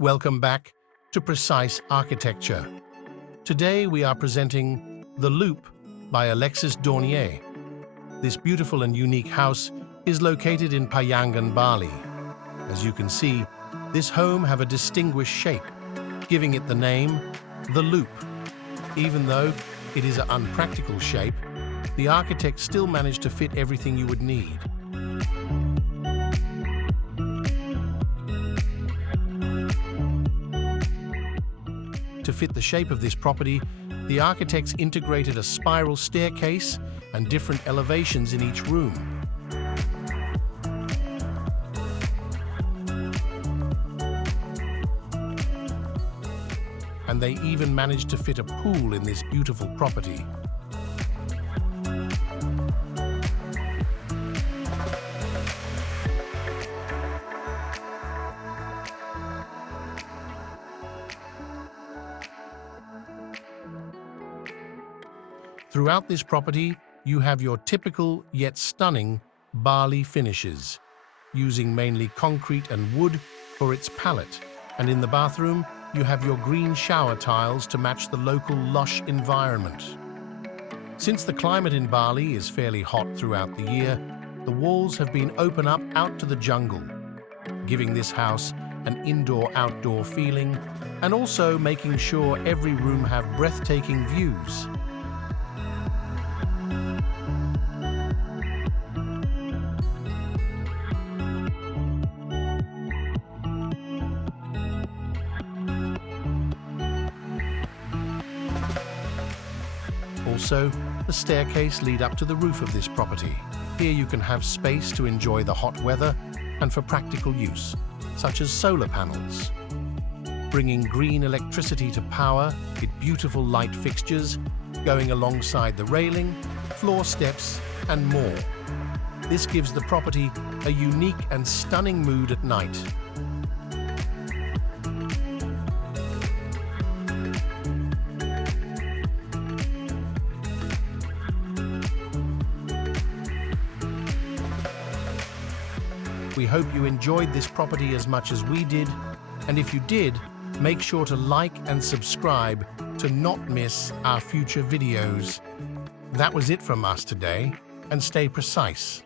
Welcome back to Precise Architecture. Today we are presenting The Loop by Alexis Dornier. This beautiful and unique house is located in Payangan, Bali. As you can see, this home have a distinguished shape, giving it the name The Loop. Even though it is an unpractical shape, the architect still managed to fit everything you would need. To fit the shape of this property, the architects integrated a spiral staircase and different elevations in each room. And they even managed to fit a pool in this beautiful property. Throughout this property, you have your typical yet stunning Bali finishes, using mainly concrete and wood for its palette. And in the bathroom, you have your green shower tiles to match the local lush environment. Since the climate in Bali is fairly hot throughout the year, the walls have been opened up out to the jungle, giving this house an indoor-outdoor feeling and also making sure every room have breathtaking views. Also, the staircase lead up to the roof of this property. Here you can have space to enjoy the hot weather and for practical use, such as solar panels. Bringing green electricity to power with beautiful light fixtures going alongside the railing, floor steps, and more. This gives the property a unique and stunning mood at night. We hope you enjoyed this property as much as we did, and if you did, make sure to like and subscribe to not miss our future videos. That was it from us today, and stay precise.